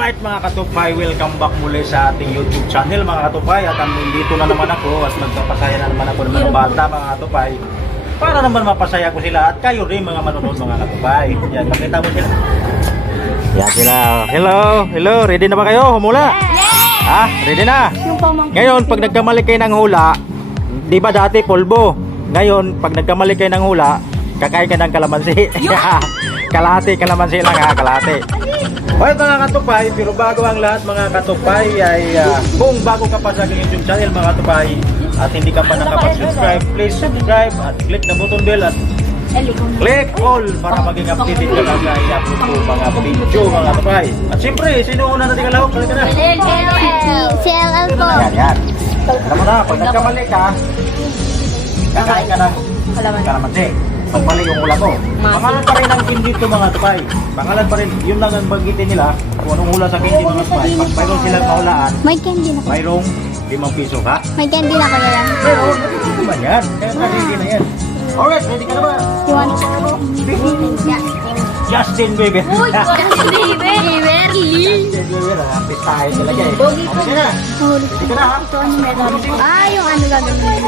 Alright mga katupay, welcome back muli sa ating YouTube channel mga katupay. At dito na naman ako at nagpapasaya na naman ako ng mga bata mga katupay, para naman mapasaya ko sila at kayo rin mga manonood mga katupay. Yan, makita mo sila. Yan sila. Hello, ready na ba kayo? Humula? Ha? Ready na? Ngayon, pag nagkamali kayo ng hula, di ba dati polvo? Ngayon, pag nagkamali kayo ng hula, kakain ka ng kalamansi. Kalahati, kalamansi lang ha, kalahati. Okay mga katupay, pero bago ang lahat mga katupay ay kung bago ka pa sa aking YouTube channel mga katupay at hindi ka pa nakapag-subscribe, please subscribe at click na button bell at click all para maging updated ka lang sa i-upload ko mga video mga katupay. At siyempre, sino una natin kalahok? Kalika na. Si LL po. Yan. Alam mo na, pag nagkamali ka, kakain ka ng kalamansi. Pagmali yung hula ko. Pangalan pa rin ang candy ito mga tupay. Pangalan pa rin, yun lang ang bagitin nila kung anong hula sa candy mga tupay. Pag mayroon silang mahulaan, May candy na. mayroong 5 piso ka. May candy na kaya yan. Pero, hindi ba yan? Kaya ready na yan. Alright, ready ka na ba? You want Justin Bieber. Uy, Justin Bieber. Justin Bieber, artist tayo talaga eh. Okay ka na? Ready ka na ha? Yung ano gagawin.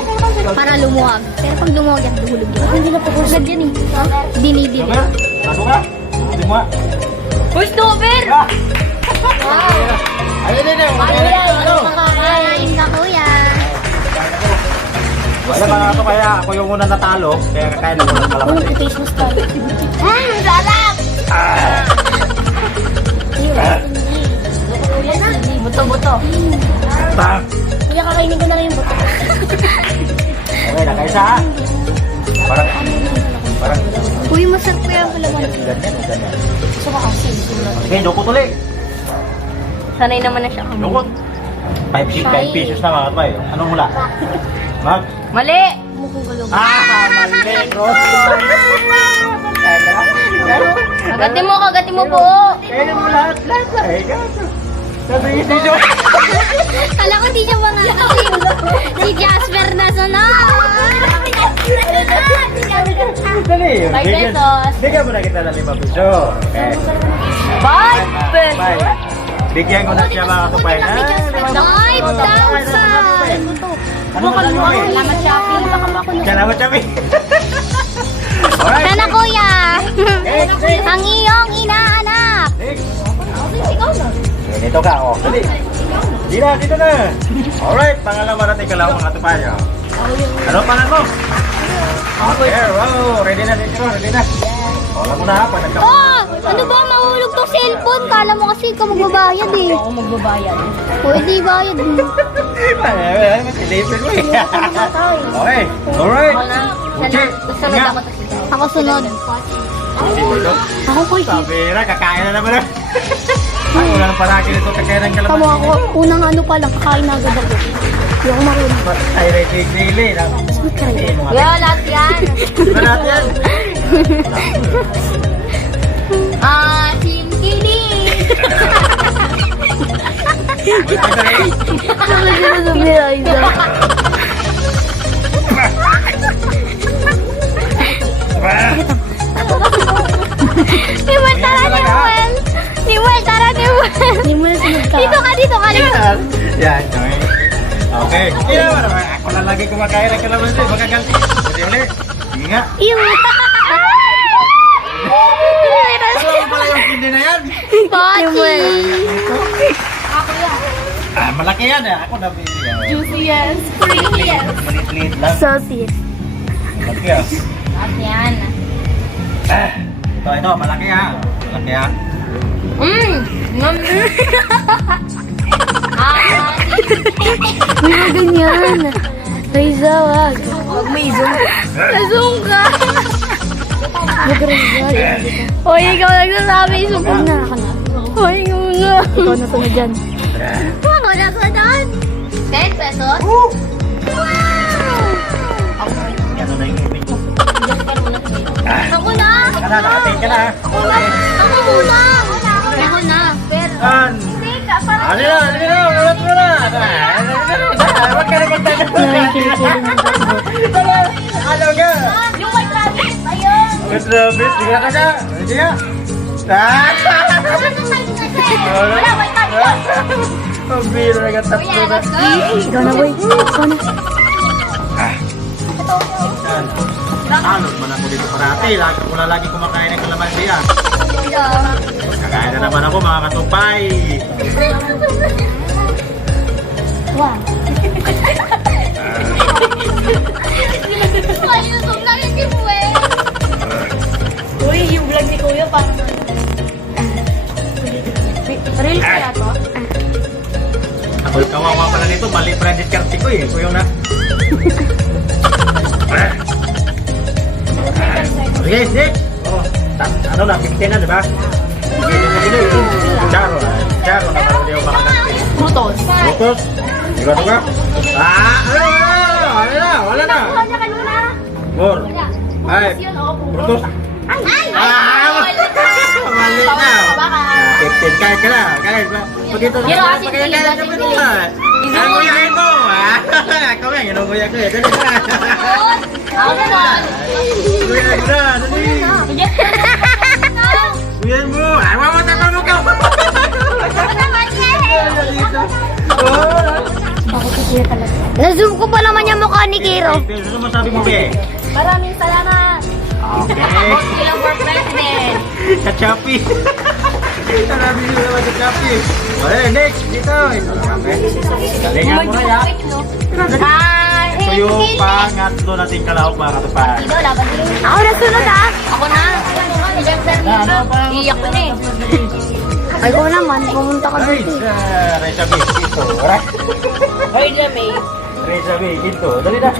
Para lumuwag. Pero pag lumuwag yan, duhulog yan. Hindi na po agad yan eh. Dinidili. Bieber, ano ka? Hindi mo ha? Uy, Stober! Wow! Ayun din eh. Ano? Makakain ka kuya. Wala mga ito kaya ako yung unang natalo, kaya kakain ako ng kalamansi. Taste mo style. Sarap! Buto-buto. Tang! Kuya, kakainin ko na lang yung buto. Okay, nakaisa ha? Parang... Uy, masarap ko yung kalaman. Ganyan. Gusto ko asin. Okay, dukot ulit. Sanay naman na siya. Dukot. 5 pesos na mga kapay. Anong mula? Mag? Mali! Mali, bro. Kagatin mo po. Kaya mo lahat. Sabi si Jo. Kala ko di siya mga si Jasper na sunod. Dali. 5 pesos. Bigyan mo na kita ng 5 piso. Okay. 5 pesos. Bigyan ko na siya mga kapay. 5,000. Ano ba lang mo? Salamat Shopee. Baka makulit. Salamat kami. Alright. Sana kuya. Next. Ang iyong inaanak. Ikaw na. Dito ka, oh. Dali. Dito na. Alright, pangalawa natin ka lang mga tupayo. Ano pangalan mo? Okay, wow. Ready na. Wala mo na ha, pag nagka... Ano ba? Mahulog to cellphone. Kala mo kasi ikaw magbabayad eh. Ako magbabayad. Pwede bayad eh. Masilipin mo eh. Okay, alright. Uchi, Sunod ako to siya. Ako sunod. Ako kuya. sabi na, kakain na naman. Ako lang palagi nito kakain ng Tama kalamansi. ako. Unang ano pa lang. Kakain na agad ako. Hindi ako marunong. Ay, ready. Yo, lahat yan. Lahat yan. Simkini. Niwel, tara Niwel. Niwel, tara Niwel. Niwel, sunod ka. Dito ka. Yan, okay. Hindi naman, ako na lagi kumakain ng kalamansi. Magagalti. Pwede ulit. Sige nga. Alam mo pala yung hindi na yan? Pochi. Malaki yan eh. Ako nabili yan. Juicy yes. Creamy yes. Malit-lit lang. Sausage. Malaki ah. Lahat yan. Ito, malaki ah. Malaki ah. Uy, wag ganyan. Reza, wag. Huwag may zoom. Nasung ka. Wag Reza. Hoy, ikaw nagsasabi. Isumpong na ako na. Hoy, nga. Ikaw na sunod dyan. Ako na sunod. 10 pesos? Ano na yung ibig ko? Ako na. Nakating ka na. Ako muna. Ako na. Pero, An! Ano na? Ulat mo na! Huwag ka na magtagal. Ano ka? Yung white rabbit, ayun. White rabbit, sige ka na. Sige ka. Wala, white man dito. Ang biro na tatlo Kuya, na. let's go. Ikaw na, boy. Ikaw na. Yan. Anod man ako dito parati. Lagi kumakain ng kalamansi ah. Kakain na naman ako mga katupay. Wow. Ay, usog na rin si Pue. Uy, yung vlog ni Kuya parang Real kaya to? Ako'y kawawa pala nito. Mali credit card ko eh. Ito yung na. Sige, sige. Oh, ano na, 15 na, di ba? Sige, sige, sige. Charo na. Charo na para di ako makakasip. Butos. Butos. Diba, diba? Wala na. Bor. Ay. Butos. Mali na. 15 kahit ka na. Kahit ba? Pag ito Pero kasi pag kaya ka mo ito. Ang kuyain mo. Ikaw yan, inukuya ko eh. Dali na. Ako naman. Kuya ko na. Dali. Kuyain mo. Ay, mamatapa mo ka. Ako naman Na-zoom ko pa naman yung mukha ni Kiro. Ano masabi mo, Be? Maraming salamat. Okay. Kailang for president. Kachapi. Sabi nyo naman kachapi. Okay, next. Dito. Ito naman, Be. Galingan mo na yan. Ito yung pangatlo nating kalahok mga katupad. Ito, laban din. Ako na sunod ah. Ako na. Iyak ko na eh. Ay, ko naman. Pumunta ka Ay, dito. Reza B. Ito. Ay, Jamay. Reza B. Ito. Dali na.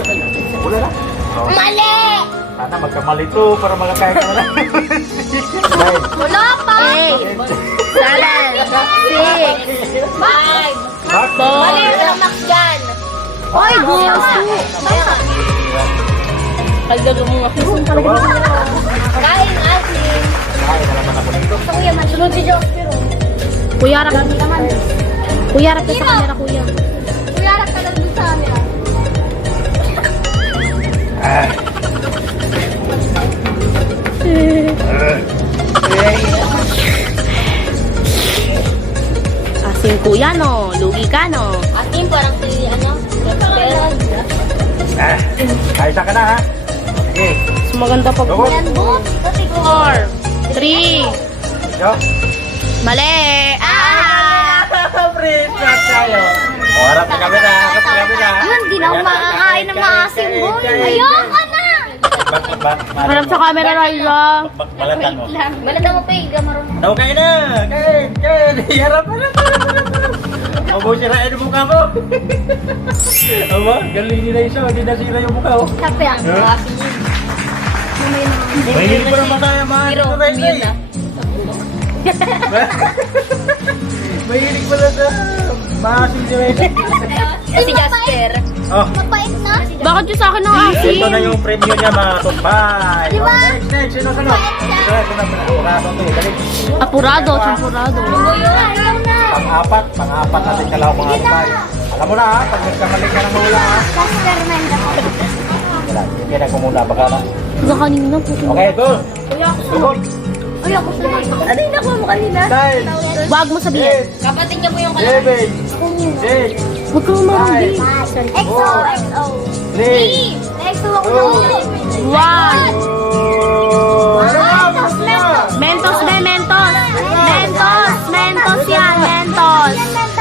Wala na. Oh, Mali! sana magkamali to para makakain ka na. Dahil. Wala pa! 7, 6. 5! Mali! Walang max dyan! Oy, gusto. Kaldaga mo nga. Kain, asin! Kain na naman ako nito. Gusto ko yaman. Sunod si Joker. Kuya, harap ka naman. Kuya, harap ka sa camera, kuya. Kuyarak ka lang dun sa camera. Asin Kuya, no? Lugi ka, no? Asin, parang si, ano? Pero, Kaisa ka na ha. Sige. Mas maganda pag... Go. yan boot. Kasi ko. 4, 3, Go. mali! Ah! Prisa tayo. O, harap sa kamera. Harap sa kamera. Yun, di na ako makakain ng maasim, boy. Ayoko na! Harap sa camera, Raisa. Balatan mo. Balata mo pa, higa marunong. Daw kain na. Kain. Harap na. Abo, sirain ang mukha mo. Aba, galing nila isa. Hindi nasira yung mukha oh. Sabi ang asin yun. Mahilig pa naman tayo mga Hero, ito, Reza, immune eh. na. Mahilig pala sa maasim si Reza. Si Jasper. Oh, Mapait na. Bakit yung sa akin ng asin? ito na yung premium niya mga tumpay. Oh, next, next. Sino sunod? Ito na. Apurado to eh. Dali. Apurado, champurado. Ayaw na. Pang-apat natin kalaw mga tumpay. Alam mo na ha, pag nagkamali ka ng hula ha. Jasper na yung dapat. Wala, hindi na kumula. Baka na. Baka kanina po. Okay, ito. Sunod. Ay, ako sa ano yung nakuha mo kanina? 9, Wag mo sabihin. 8, Kapatid niya mo yung kalahok. 7, 6, Huwag kang marunong. 5, XO, XO. 3, XO ako na. 1. Mentos, mentos. Mentos, be, mentos. Mentos, mentos yan, mentos.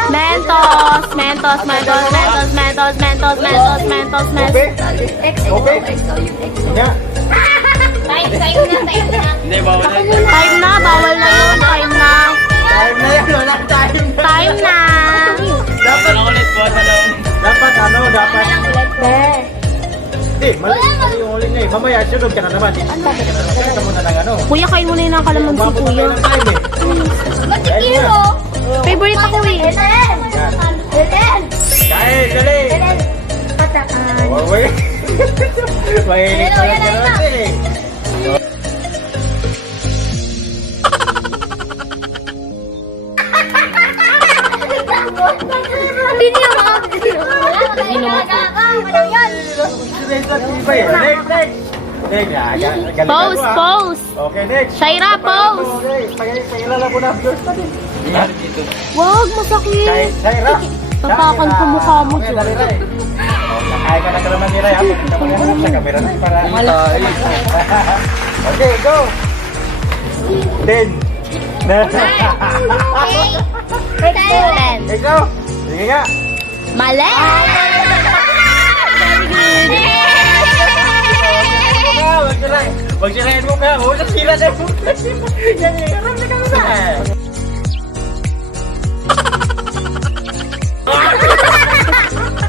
Mentos, mentos, mentos, mentos, mentos, mentos, mentos, mentos, Okay? mentos. XO, Okay. XO yung XO. Yeah. Tayo na, tayo na. Time na, bawal na yun, time na. Time na yan. Wala time na. Time na. Dapat dapat. Hindi, mali yung ulit na eh. Mamaya, sunod ka na naman. Sunod ka na naman. Kaya ka muna ng ano. Kuya, kain mo na yun ang kalamansi, Babot kuya. tayo ng time eh. Ba't si Kiro? Favorite ako eh. Elen! Elen! Kain, dali. Elen! Patakan. Oh, wait. Mahilig ko lang ka naman eh. Hindi niya makakasino. Wala yan. Si Reza, tibay eh. Next, next. next. Galingan Pose, mo, ah. pose. Okay, next. Shaira, pose. Okay, pakilala mo na viewers natin. Wag, masakit. Shaira. Tapakan ko mukha mo, Okay, Joe. dali, Ray. Kaya ka na kalaman ni Ray, ha? Pagkita mo yan sa camera na para... Okay, go! 10. Ikaw! Sige nga! Mali! Wag sirain mo ka! Huwag sila na mo! Yan yung harap na kamera!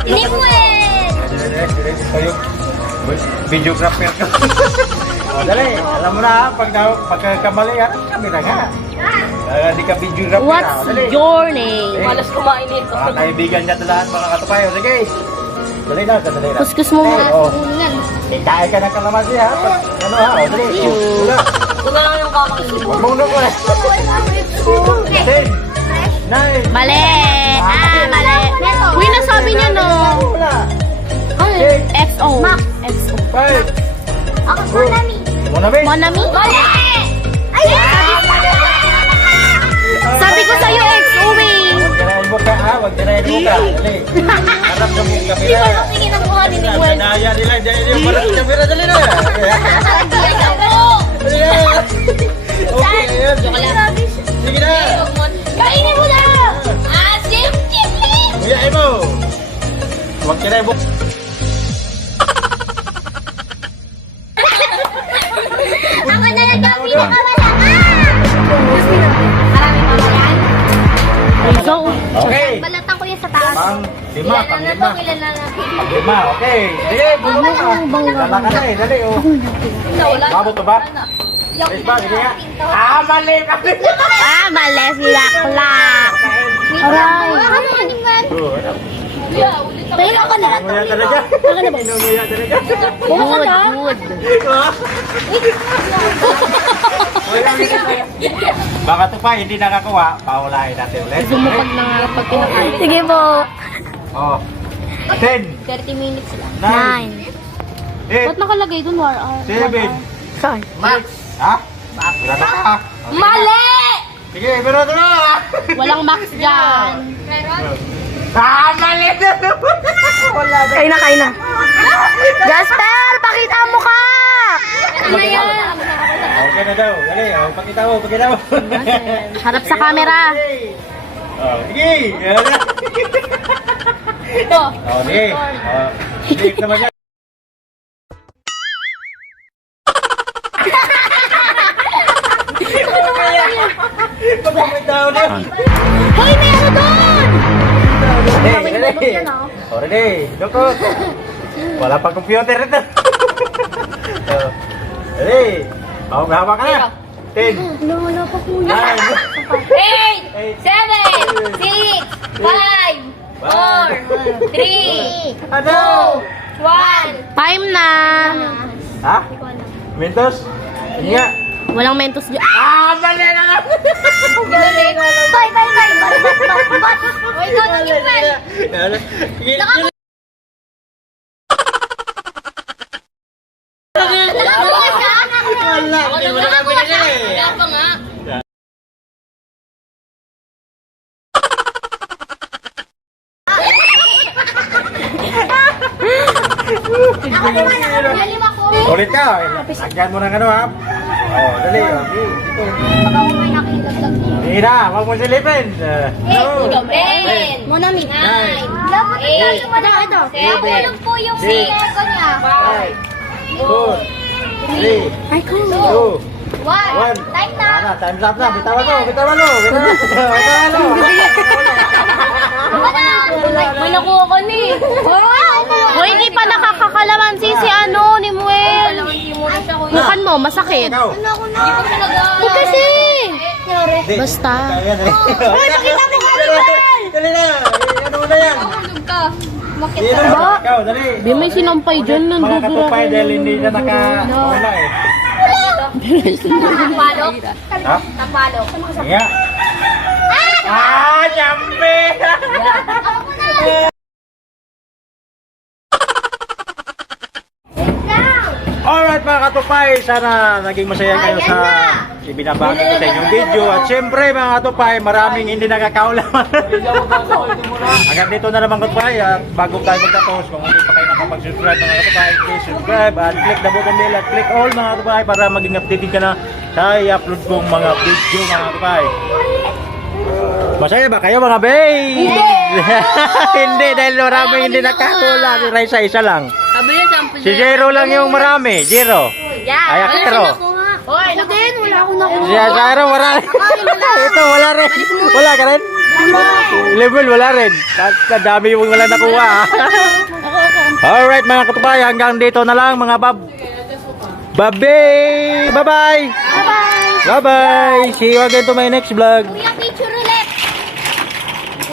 Limuel! Kayo, videographer ka. O, dali, alam mo na ha, pagkakamali ha, kamera ka. Di ka videographer ha. What's Dali. your name? Malas kumain ito. Kaibigan niya ito lahat mga katupayo. Sige. Dali na, dali na. Kuskus mo muna. Oh. Kaya ka ng kalamansi ha. Ano ha, o dali. Wala. Wala lang yung kakasin. Huwag mong nung wala. 10, 9, Mali! Ah, mali. Uy, nasabi niya no. Wala. XO. XO. 5, Ako po nami. Monami. Monami? Mali! Ay! Sabi ko sa'yo, XO eh. Huwag tirahin mo ka ha, huwag tirahin mo ka. Dali. Harap ka mong kamera. Tingin ang mukha ni Limuel. Naya nila, dyan yung parang kamera. Dali na. Ay, ako! Dali na. Okay, ayan. Sige na. Kainin mo na! Ah, simple! Kuyain mo. Huwag tirahin mo. Ako na lang ang pinakamalaka! Marami pa ba yan? So, Okay. Balatan ko yan sa taas. Pang-lima, Ilan na pang-lima. to? Ilan na natin? Pang-lima, okay. Sige, bulo ka. Dala ka na eh, dali oh. Wala. Mabot ka ba? Yes ba, sige nga. Ah, mali ka. ah, mali sila klak. Aray! Ano ka ni man? Tayo ka na lang. Nguya ka na dyan. Nguya ka na dyan. Good, good. Baka ito pa, hindi nakakuha. Paulahin natin ulit. Sumupag na nga pag pinakain. Sige po. Oh. 10, 30 minutes lang. 9, 8, Ba't nakalagay dun, war hour? 7, Sorry. 6. Ha? Sigurado ka? Mali! Sige, sigurado na. Walang max dyan. Ah, mali na. Wala na. Kain na. Jasper, pakita mo ka! Ano na yan? Okay na daw. Dali, oh, pakita mo, pakita mo. Harap sa camera. Oh, sige. Ayan na. Ito. Oh, sige. Oh, sige naman yan. Pagkamay tao na. Hoy, meron doon! Ready. Oh, ready. Dukot. Wala pa computer ito. Oh, ready. Oh, mahaba ka na. 10, Wala pa kuya. 9, 8, 7, 6, 5, 4, 3, ano? 1. Time na. Ha? Mentos? Sige nga. Walang mentos dyan. Ah, mali na lang. Bye, bye, bye. Bat. Hoy, ikaw na yung well. Sige. Nakabukas ka? Wala, hindi mo na binigay. Wala pa nga. Ako naman, nakalima ko. Ulit ka. Lagyan mo ng ano ha. Oh, dali. Okay. Dito. Pag ako may nakilaglag niya. Sige na, huwag mo silipin. 10, Monami. 9, 8, ito. Nahulog po yung sineko niya. 5, 4, 3, Ay, cool. 2, 1. 1. Time na. Ano, time's up na. Bitawan mo, bitawan mo. Bitawan mo. May nakuha ko ni. Hoy, hindi pa nakakakalamansi si ano, ni Muel. Mukhan mo, masakit. Ikaw. Hindi kasi. Hindi. Basta. Ayan, dali. Hoy, pakita mo kami, dali na. Ano mo na yan? Sino ba? Ikaw, dali. Di may sinampay dyan, Mga nandudura. katupay dahil hindi na naka-wala eh. Tapalok. Ha? Tapalok. Sige nga. Ah, jambe! Alright mga katupay, sana naging masaya kayo sa ibinabagi ko sa inyong video. At syempre mga katupay, maraming hindi nakakaulaman. Hanggang dito na naman katupay. At bago tayo magtapos, kung hindi pa kayo nakapag-subscribe mga katupay, please subscribe at click the button bell at click all mga katupay para maging updated ka na sa i-upload kong mga video mga katupay. Masaya ba kayo mga bay? Hindi, dahil marami hindi nakakula. Si Raisa isa lang. Si Jero lang yung marami. Jero. Ay, Akero. Hoy, ako din, wala akong nakuha. Si Jero, wala rin. Ito, wala rin. Wala ka rin? Level, wala rin. Dami yung wala nakuha. Alright mga katupay, hanggang dito na lang mga Bye-bye! Bye-bye! Bye-bye! See you again to my next vlog.